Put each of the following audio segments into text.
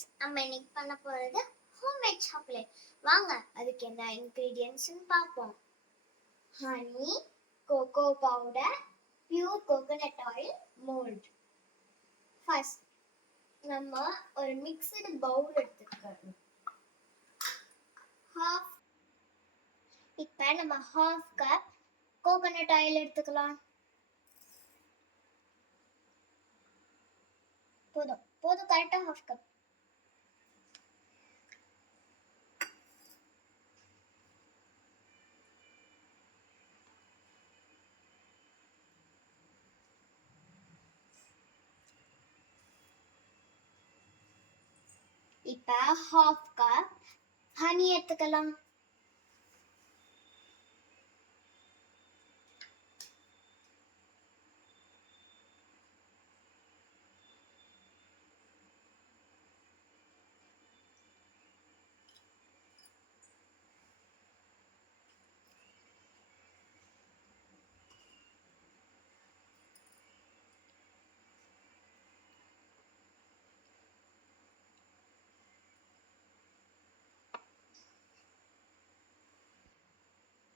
Friends, நம்ம இன்னைக்கு பண்ண போறது ஹோம்மேட் சாக்லேட். வாங்க அதுக்கு என்ன இன்கிரிடியன்ட்ஸ்னு பார்ப்போம். Honey, cocoa powder, pure coconut oil, malt. First நம்ம ஒரு மிக்ஸ்டு பவுல் எடுத்துக்கணும். இப்போ நம்ம ஹாஃப் கப் கோகோனட் ஆயில் எடுத்துக்கலாம். போதும் போதும் கரெக்டாக ஹாஃப் கப். இப்போ ஹாஃப் கப் ஹனி எடுத்துக்கலாம்.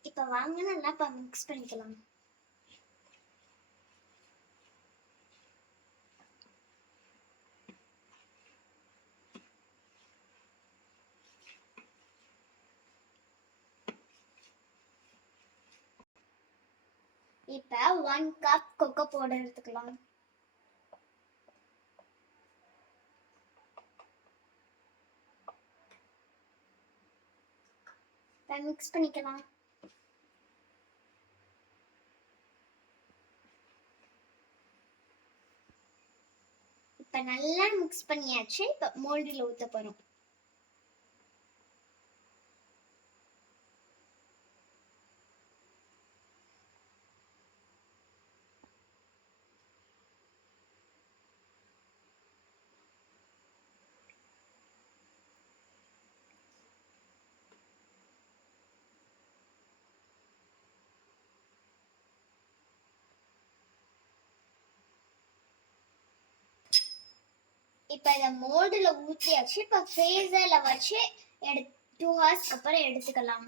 இப்போ வாங்க நல்லா மிக்ஸ் பண்ணிக்கலாம். இப்போ 1 கப் கோகோ பவுடர் எடுத்துக்கலாம். இப்போ மிக்ஸ் பண்ணிக்கலாம். இப்போ நல்லா மிக்ஸ் பண்ணியாச்சு. இப்போ மோல்டில் ஊற்ற போகிறோம். இப்போ இதை மோல்டில் ஊற்றியாச்சு. இப்போ ஃப்ரீசரில் வச்சு 2 ஹவர்ஸ்க்கு அப்புறம் எடுத்துக்கலாம்.